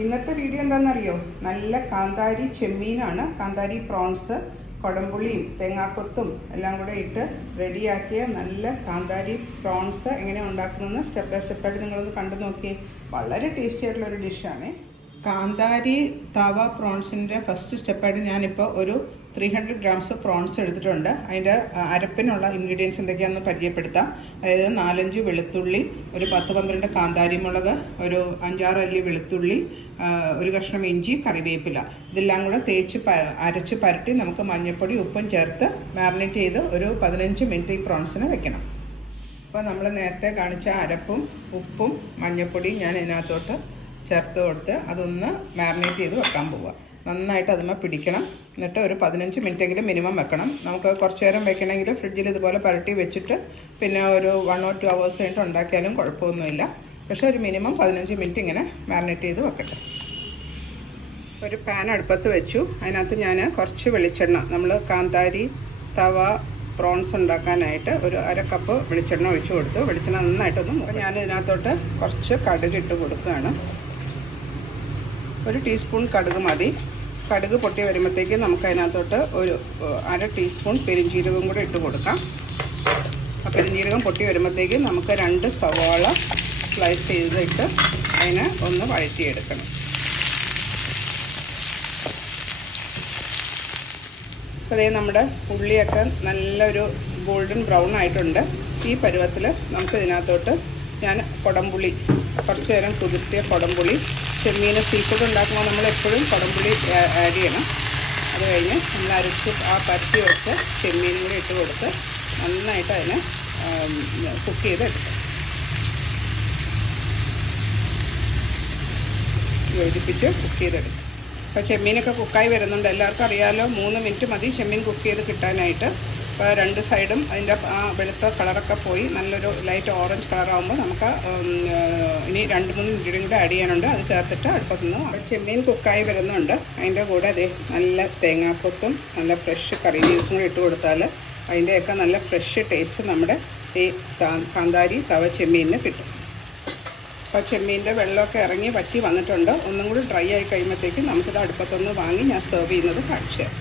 ഇന്നത്തെ വീഡിയോ എന്താണെന്നറിയോ? നല്ല കാന്താരി ചെമ്മീനാണ്. കാന്താരി പ്രോൺസ് കൊടംപുളിയും തേങ്ങാക്കൊത്തും എല്ലാം കൂടെ ഇട്ട് റെഡിയാക്കിയ നല്ല കാന്താരി പ്രോൺസ് എങ്ങനെ ഉണ്ടാക്കുന്നതെന്ന് സ്റ്റെപ്പ് ബൈ സ്റ്റെപ്പായിട്ട് നിങ്ങളൊന്ന് കണ്ടു നോക്കിയേ. വളരെ ടേസ്റ്റി ആയിട്ടുള്ളൊരു ഡിഷാണ് കാന്താരി തവ പ്രോൺസിൻ്റെ. ഫസ്റ്റ് സ്റ്റെപ്പായിട്ട് ഞാനിപ്പോൾ ഒരു 300 ഗ്രാംസ് പ്രോൺസ് എടുത്തിട്ടുണ്ട്. അതിൻ്റെ അരപ്പിനുള്ള ഇൻഗ്രീഡിയൻസ് എന്തൊക്കെയാണെന്ന് പരിചയപ്പെടുത്താം. അതായത് 4-5 വെളുത്തുള്ളി, ഒരു 10-12 കാന്താരി മുളക്, ഒരു 5-6 അല്ലി വെളുത്തുള്ളി, ഒരു കഷ്ണം ഇഞ്ചി, കറിവേപ്പില. ഇതെല്ലാം കൂടെ അരച്ച് പരട്ടി നമുക്ക് മഞ്ഞൾപ്പൊടി ഉപ്പും ചേർത്ത് മാരിനേറ്റ് ചെയ്ത് ഒരു 15 മിനിറ്റ് ഈ പ്രോൺസിന് വെക്കണം. അപ്പോൾ നമ്മൾ നേരത്തെ കാണിച്ച അരപ്പും ഉപ്പും മഞ്ഞൾപ്പൊടിയും ഞാൻ ഇതിനകത്തോട്ട് ചേർത്ത് കൊടുത്ത് അതൊന്ന് മാരിനേറ്റ് ചെയ്ത് വെക്കാൻ പോവുക. നന്നായിട്ട് അതുമ്മ പിടിക്കണം. എന്നിട്ട് ഒരു 15 മിനിറ്റെങ്കിലും മിനിമം വെക്കണം. നമുക്ക് കുറച്ച് നേരം വെക്കണമെങ്കിൽ ഫ്രിഡ്ജിൽ ഇതുപോലെ പരട്ടി വെച്ചിട്ട് പിന്നെ ഒരു 1 or 2 hours കഴിഞ്ഞിട്ട് ഉണ്ടാക്കിയാലും കുഴപ്പമൊന്നുമില്ല. പക്ഷേ ഒരു മിനിമം 15 മിനിറ്റ് ഇങ്ങനെ മാരിനേറ്റ് ചെയ്ത് വെക്കട്ടെ. ഒരു പാൻ അടുപ്പത്ത് വെച്ചു. അതിനകത്ത് ഞാൻ കുറച്ച് വെളിച്ചെണ്ണ, നമ്മൾ കാന്താരി തവ പ്രോൺസ് ഉണ്ടാക്കാനായിട്ട് ഒരു 1/2 കപ്പ് വെളിച്ചെണ്ണ ഒഴിച്ചു കൊടുത്തു. വെളിച്ചെണ്ണ നന്നായിട്ടൊന്നും. അപ്പോൾ ഞാൻ ഇതിനകത്തോട്ട് കുറച്ച് കടുക് ഇട്ട് കൊടുക്കുകയാണ്. ഒരു ടീസ്പൂൺ കടുക് മതി. കടുക് പൊട്ടി വരുമ്പോഴത്തേക്ക് നമുക്ക് അതിനകത്തോട്ട് ഒരു 1/2 ടീസ്പൂൺ പെരിഞ്ജീരകം കൂടെ ഇട്ട് കൊടുക്കാം. ആ പെരിഞ്ജീരകം പൊട്ടി വരുമ്പോഴത്തേക്ക് നമുക്ക് 2 സവാള സ്ലൈസ് ചെയ്തിട്ട് അതിനെ ഒന്ന് വഴറ്റിയെടുക്കണം. അതേ നമ്മുടെ ഉള്ളിയൊക്കെ നല്ലൊരു ഗോൾഡൻ ബ്രൗൺ ആയിട്ടുണ്ട്. ഈ പരുവത്തിൽ നമുക്ക് ഇതിനകത്തോട്ട് ഞാൻ കൊടംപുളി, കുറച്ച് നേരം കുതിർത്തിയ കൊടംപുളി, ചെമ്മീൻ സീ ഫുഡ് ഉണ്ടാക്കുമ്പോൾ നമ്മളെപ്പോഴും കൊടംപുളി ആഡ് ചെയ്യണം. അത് കഴിഞ്ഞ് നമ്മൾ അരച്ച് ആ പരത്തി വെച്ച് ചെമ്മീനും കൂടി ഇട്ട് കൊടുത്ത് നന്നായിട്ട് അതിനെ കുക്ക് ചെയ്തെടുക്കാം. യോജിപ്പിച്ച് കുക്ക് ചെയ്തെടുക്കാം. അപ്പോൾ ചെമ്മീനൊക്കെ കുക്കായി വരുന്നുണ്ട്. എല്ലാവർക്കും അറിയാമല്ലോ, 3 മിനിറ്റ് മതി ചെമ്മീൻ കുക്ക് ചെയ്ത് കിട്ടാനായിട്ട്. അപ്പോൾ 2 സൈഡും അതിൻ്റെ ആ വെളുത്ത കളറൊക്കെ പോയി നല്ലൊരു ലൈറ്റ് ഓറഞ്ച് കളറാകുമ്പോൾ നമുക്ക് ഇനി 2-3 ഇൻഗ്രീഡിയൻ കൂടെ ആഡ് ചെയ്യാനുണ്ട്. അത് ചേർത്തിട്ട് അടുപ്പത്തുനിന്ന് അപ്പോൾ ചെമ്മീൻ കുക്കായി വരുന്നുണ്ട്. അതിൻ്റെ കൂടെ അതേ നല്ല തേങ്ങാക്കൊത്തും നല്ല ഫ്രഷ് കറി ലീവ്സും കൂടി ഇട്ട് കൊടുത്താൽ അതിൻ്റെയൊക്കെ നല്ല ഫ്രഷ് ടേസ്റ്റ് നമ്മുടെ ഈ കാന്താരി തവ ചെമ്മീനിന് കിട്ടും. അപ്പോൾ ചെമ്മീൻ്റെ വെള്ളമൊക്കെ ഇറങ്ങി വറ്റി വന്നിട്ടുണ്ട്. ഒന്നും കൂടി ഡ്രൈ ആയി കഴിയുമ്പോഴത്തേക്കും നമുക്കിത് അടുപ്പത്തൊന്ന് വാങ്ങി ഞാൻ സെർവ് ചെയ്യുന്നത് കാണിച്ചു തരാം.